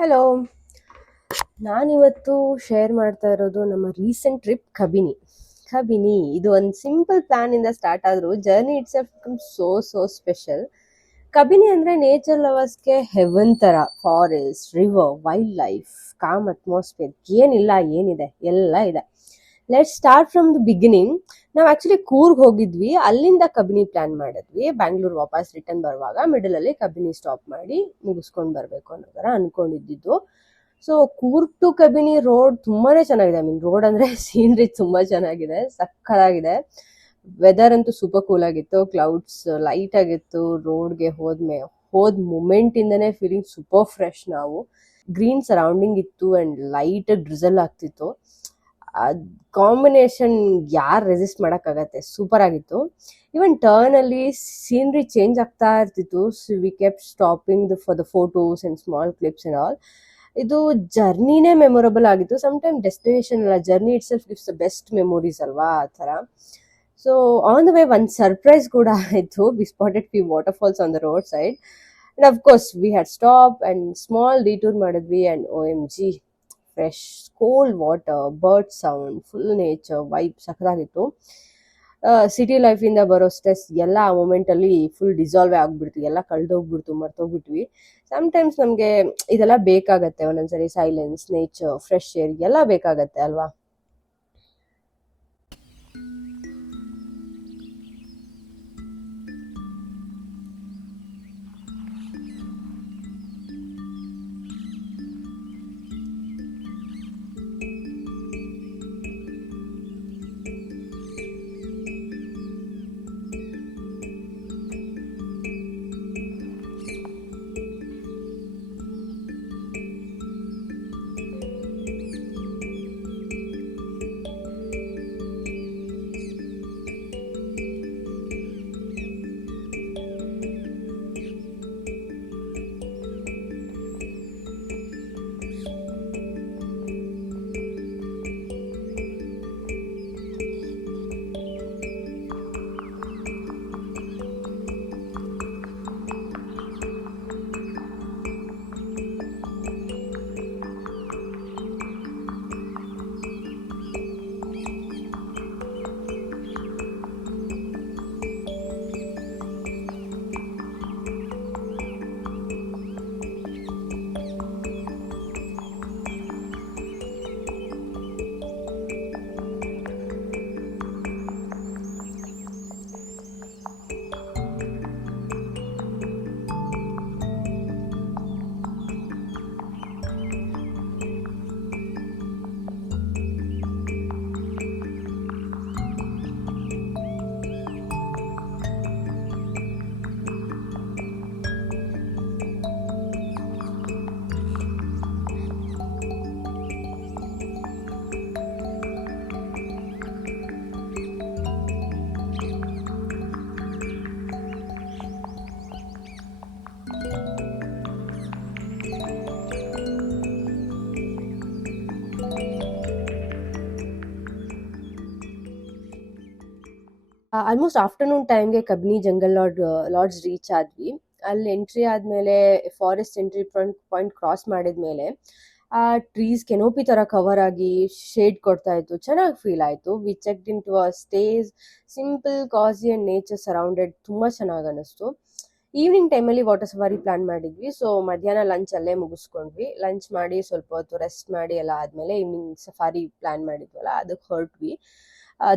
Hello. ನಾನಿವತ್ತು share ಮಾಡ್ತಾ ಇರೋದು ನಮ್ಮ ರೀಸೆಂಟ್ ಟ್ರಿಪ್ ಕಬಿನಿ. ಇದು ಒಂದು ಸಿಂಪಲ್ ಪ್ಲಾನ್ ಇಂದ ಸ್ಟಾರ್ಟ್ ಆದ್ರೂ journey it's become so special. Kabini ಅಂದ್ರೆ ನೇಚರ್ ಲವರ್ಸ್ಗೆ ಹೆವನ್ ತರ. Forest, river, wild life, com atmosphere, ಏನಿದೆ ಎಲ್ಲ ಇದೆ. Let start from the beginning. ನಾವು ಆಕ್ಚುಲಿ ಕೂರ್ಗ್ ಹೋಗಿದ್ವಿ, ಅಲ್ಲಿಂದ ಕಬಿನಿ ಪ್ಲಾನ್ ಮಾಡಿದ್ವಿ. ಬ್ಯಾಂಗ್ಳೂರ್ ವಾಪಸ್ ರಿಟರ್ನ್ ಬರುವಾಗ ಮಿಡಲ್ ಅಲ್ಲಿ ಕಬಿನಿ ಸ್ಟಾಪ್ ಮಾಡಿ ಮುಗಿಸ್ಕೊಂಡ್ ಬರ್ಬೇಕು ಅನ್ನೋ ತರ ಅನ್ಕೊಂಡಿದ್ದು. So Coorg to Kabini road ತುಂಬಾನೇ ಚೆನ್ನಾಗಿದೆ. ರೋಡ್ ಅಂದ್ರೆ ಸೀನರಿ ತುಂಬಾ ಚೆನ್ನಾಗಿದೆ, ಸಕ್ಕತ್ತಾಗಿದೆ. ವೆದರ್ ಅಂತೂ ಸೂಪರ್ ಕೂಲ್ ಆಗಿತ್ತು, ಕ್ಲೌಡ್ಸ್ ಲೈಟ್ ಆಗಿತ್ತು. ರೋಡ್ಗೆ ಹೋದ್ ಮೂಮೆಂಟ್ ಇಂದನೇ ಫೀಲಿಂಗ್ ಸೂಪರ್ ಫ್ರೆಶ್. ನಾವು ಗ್ರೀನ್ ಸರೌಂಡಿಂಗ್ ಇತ್ತು ಅಂಡ್ ಲೈಟ್ ಡ್ರಿಸಲ್ ಆಗ್ತಿತ್ತು. ಅದ್ ಕಾಂಬಿನೇಷನ್ ಯಾರು ರೆಸಿಸ್ಟ್ ಆಗತ್ತೆ, ಸೂಪರ್ ಆಗಿತ್ತು. ಇವನ್ ಟರ್ನ್ ಅಲ್ಲಿ ಸೀನರಿ ಚೇಂಜ್ ಆಗ್ತಾ ಇರ್ತಿತ್ತು. We kept stopping for the photos and small clips and all. ಇದು ಜರ್ನಿನೇ ಮೆಮೊರಬಲ್ ಆಗಿತ್ತು. ಸಮ್ಟೈಮ್ ಡೆಸ್ಟಿನೇಷನ್ ಅಲ್ಲ, journey itself gives the best memories ಅಲ್ವಾ, ಆ ಥರ. ಸೊ ಆನ್ ದ ವೇ ಒಂದು ಸರ್ಪ್ರೈಸ್ ಕೂಡ ಆಯಿತು. We spotted few waterfalls on the road side and of course we had stop and small detour ಮಾಡಿದ್ವಿ. And OMG, fresh cold water, bird sound, full nature vibe ಸಖತ್ತಾಗಿತ್ತು. City ಲೈಫಿಂದ ಬರೋ stress ಎಲ್ಲ ಆ ಮೂಮೆಂಟಲ್ಲಿ full dissolve ಆಗ್ಬಿಡ್ತು, ಎಲ್ಲ ಕಳೆದೋಗ್ಬಿಡ್ತು, ಮರ್ತೋಗ್ಬಿಟ್ವಿ. Sometimes ನಮಗೆ ಇದೆಲ್ಲ ಬೇಕಾಗತ್ತೆ. ಒಂದೊಂದ್ಸರಿ ಸೈಲೆನ್ಸ್, ನೇಚರ್, ಫ್ರೆಶ್ ಏರ್ ಎಲ್ಲ ಬೇಕಾಗತ್ತೆ ಅಲ್ವಾ. ಆಲ್ಮೋಸ್ಟ್ ಆಫ್ಟರ್ನೂನ್ ಟೈಮ್ಗೆ ಕಬಿನಿ ಜಂಗಲ್ ಲಾಡ್ಜ್ ರೀಚ್ ಆದ್ವಿ. ಅಲ್ಲಿ ಎಂಟ್ರಿ ಆದ್ಮೇಲೆ ಫಾರೆಸ್ಟ್ ಎಂಟ್ರಿ ಪಾಯಿಂಟ್ ಕ್ರಾಸ್ ಮಾಡಿದ್ಮೇಲೆ ಆ ಟ್ರೀಸ್ ಕೆನೋಪಿ ತರ ಕವರ್ ಆಗಿ ಶೇಡ್ ಕೊಡ್ತಾ ಇತ್ತು, ಚೆನ್ನಾಗಿ ಫೀಲ್ ಆಯ್ತು. We checked in to stays, simple cosy and nature surrounded, ತುಂಬಾ ಚೆನ್ನಾಗಿ ಅನಿಸ್ತು. ಈವ್ನಿಂಗ್ ಟೈಮಲ್ಲಿ ವಾಟರ್ ಸಫಾರಿ ಪ್ಲಾನ್ ಮಾಡಿದ್ವಿ. ಸೊ ಮಧ್ಯಾಹ್ನ ಲಂಚ್ ಅಲ್ಲೇ ಮುಗಿಸ್ಕೊಂಡ್ವಿ. ಲಂಚ್ ಮಾಡಿ ಸ್ವಲ್ಪ ಹೊತ್ತು ರೆಸ್ಟ್ ಮಾಡಿ ಎಲ್ಲ ಆದ್ಮೇಲೆ ಈವ್ನಿಂಗ್ ಸಫಾರಿ ಪ್ಲಾನ್ ಮಾಡಿದ್ವಲ್ಲ, ಅದಕ್ಕೆ ಹೊರಟ್ವಿ.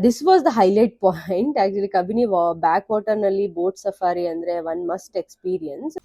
This was the highlight point actually. Kabini back water ನಲ್ಲಿ ಬೋಟ್ ಸಫಾರಿ ಅಂದ್ರೆ one must experience.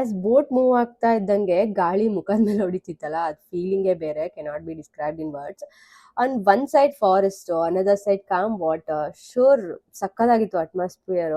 As boat move ಆಗ್ತಾ ಇದ್ದಂಗೆ ಗಾಳಿ ಮುಖದ ಮೇಲೆ ಹೊಡಿತಿತ್ತಲ್ಲ, ಅದು ಫೀಲಿಂಗೇ ಬೇರೆ, cannot be described in words. On one side forest, another side calm water. Shore ಸಕ್ಕದಾಗಿತ್ತು atmosphere.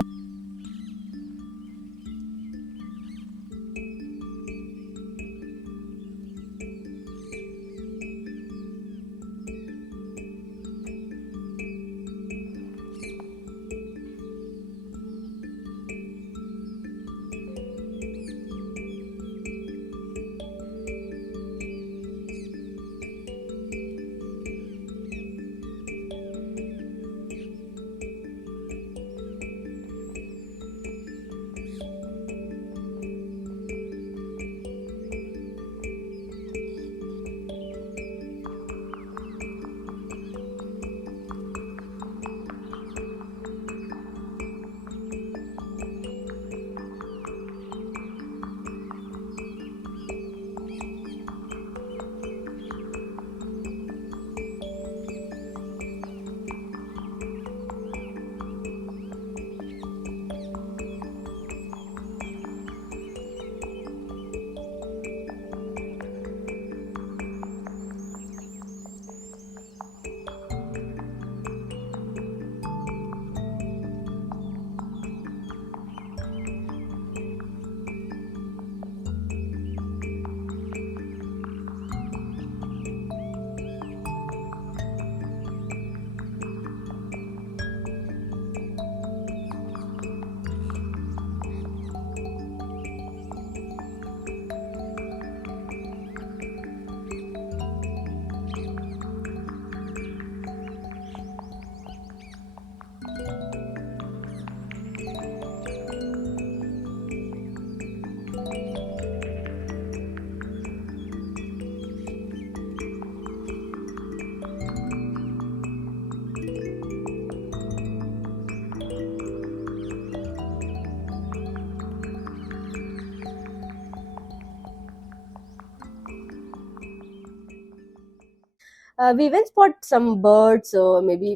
We even spot some birds, maybe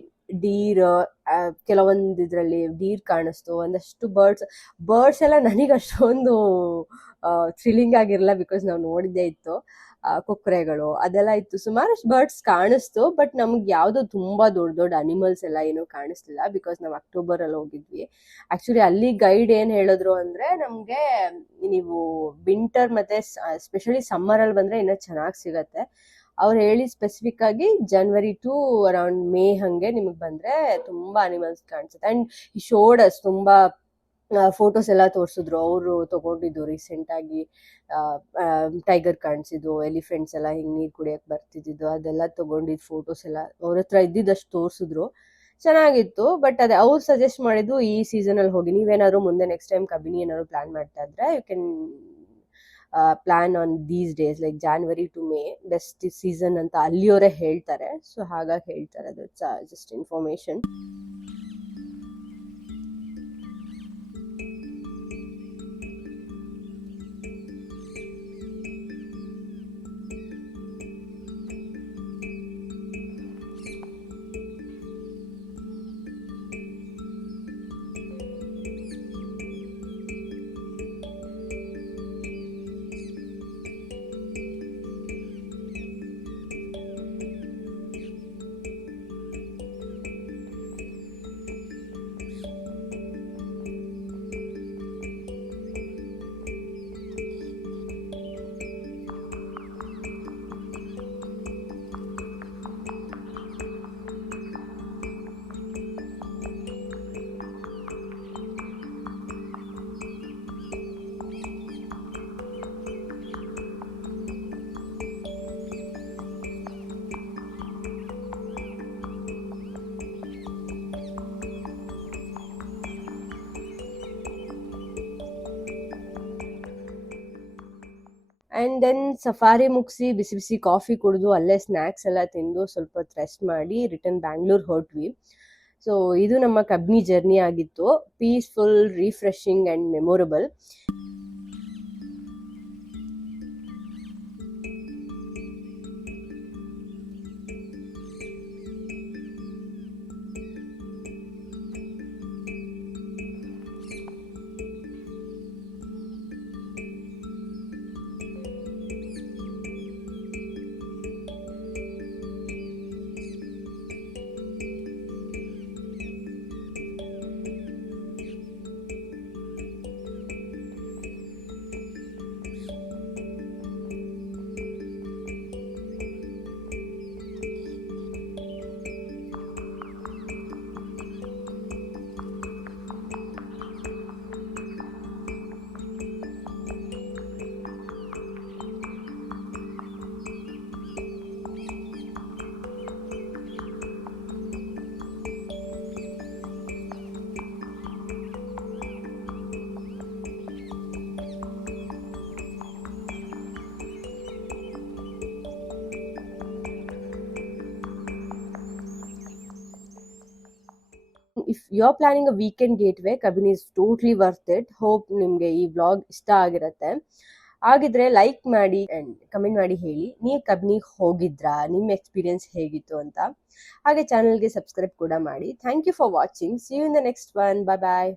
deer. ಕೆಲವೊಂದು ಇದರಲ್ಲಿ ಡೀರ್ ಕಾಣಿಸ್ತು, ಒಂದಷ್ಟು ಬರ್ಡ್ಸ್ ಎಲ್ಲ ನನಗೆ ಅಷ್ಟೊಂದು ಥ್ರಿಲ್ಲಿಂಗ್ ಆಗಿರಲ್ಲ, ಬಿಕಾಸ್ ನಾವು ನೋಡಿದ್ದೇ ಇತ್ತು. ಕೊಕ್ಕರೆಗಳು ಅದೆಲ್ಲ ಇತ್ತು, ಸುಮಾರಷ್ಟು ಬರ್ಡ್ಸ್ ಕಾಣಿಸ್ತು. ಬಟ್ ನಮ್ಗೆ ಯಾವುದು ತುಂಬಾ ದೊಡ್ಡ ದೊಡ್ಡ ಅನಿಮಲ್ಸ್ ಎಲ್ಲ ಏನೂ ಕಾಣಿಸ್ಲಿಲ್ಲ, ಬಿಕಾಸ್ ನಾವು ಅಕ್ಟೋಬರಲ್ಲಿ ಹೋಗಿದ್ವಿ. ಆಕ್ಚುಲಿ ಅಲ್ಲಿ ಗೈಡ್ ಏನ್ ಹೇಳಿದ್ರು ಅಂದ್ರೆ, ನಮ್ಗೆ ನೀವು ವಿಂಟರ್ ಮತ್ತೆ ಎಸ್ಪೆಷಲಿ ಸಮ್ಮರ್ ಅಲ್ಲಿ ಬಂದ್ರೆ ಇನ್ನೂ ಚೆನ್ನಾಗಿ ಸಿಗತ್ತೆ. ಅವ್ರು ಹೇಳಿ ಸ್ಪೆಸಿಫಿಕ್ ಆಗಿ ಜನವರಿ ಟು ಅರೌಂಡ್ ಮೇ ಹಂಗೆ ನಿಮಗೆ ಬಂದ್ರೆ ತುಂಬಾ ಅನಿಮಲ್ಸ್ ಕಾಣಿಸುತ್ತೆ. ಅಂಡ್ ಈ ಶೋಡಸ್ ತುಂಬಾ ಫೋಟೋಸ್ ಎಲ್ಲ ತೋರಿಸಿದ್ರು, ಅವರು ತಗೊಂಡಿದ್ದು ರೀಸೆಂಟ್ ಆಗಿ. ಟೈಗರ್ ಕಾಣಿಸಿದ್ದು, ಎಲಿಫೆಂಟ್ಸ್ ಎಲ್ಲ ಹಿಂಗ್ ನೀರ್ ಕುಡಿಯಕ್ ಬರ್ತಿದ್ದು, ಅದೆಲ್ಲ ತಗೊಂಡಿದ್ದು ಫೋಟೋಸ್ ಎಲ್ಲ ಅವ್ರ ಹತ್ರ ಇದ್ದಿದ್ದಷ್ಟು ತೋರಿಸಿದ್ರು. ಚೆನ್ನಾಗಿತ್ತು. ಬಟ್ ಅದೇ ಅವ್ರು ಸಜೆಸ್ಟ್ ಮಾಡಿದ್ದು ಈ ಸೀಸನ್ ಅಲ್ಲಿ ಹೋಗಿ, ನೀವೇನಾದ್ರು ಮುಂದೆ ನೆಕ್ಸ್ಟ್ ಟೈಮ್ ಕಬಿನಿ ಏನಾದ್ರು ಪ್ಲಾನ್ ಮಾಡ್ತಾ ಇದ್ರೆ you can plan on these days, like January to May best season ಅಂತ ಅಲ್ಲಿಯವರೇ ಹೇಳ್ತಾರೆ. ಸೊ ಹಾಗಾಗಿ ಹೇಳ್ತಾರೆ, ಅದು just information. And then safari ಮುಗಿಸಿ ಬಿಸಿ ಬಿಸಿ ಕಾಫಿ ಕುಡಿದು ಅಲ್ಲೇ ಸ್ನ್ಯಾಕ್ಸ್ ಎಲ್ಲ ತಿಂದು ಸ್ವಲ್ಪ ಹೊತ್ತು ರೆಸ್ಟ್ ಮಾಡಿ ರಿಟರ್ನ್ ಬ್ಯಾಂಗ್ಳೂರ್ ಹೊರಟ್ವಿ. ಸೊ ಇದು ನಮ್ಮ ಕಬ್ನಿ ಜರ್ನಿ ಆಗಿತ್ತು. Peaceful, refreshing and memorable. If you are planning a weekend gateway, Kabini is totally worth it. Hope ನಿಮಗೆ ಈ ವ್ಲಾಗ್ ಇಷ್ಟ ಆಗಿರುತ್ತೆ. ಹಾಗಿದ್ರೆ ಲೈಕ್ ಮಾಡಿ ಅಂಡ್ ಕಮೆಂಟ್ ಮಾಡಿ ಹೇಳಿ ನೀವು ಕಬಿನಿಗೆ ಹೋಗಿದ್ರಾ, ನಿಮ್ಮ ಎಕ್ಸ್ಪೀರಿಯನ್ಸ್ ಹೇಗಿತ್ತು ಅಂತ. ಹಾಗೆ ಚಾನಲ್ಗೆ ಸಬ್ಸ್ಕ್ರೈಬ್ ಕೂಡ ಮಾಡಿ. Thank you for watching. See you in the next one. Bye bye.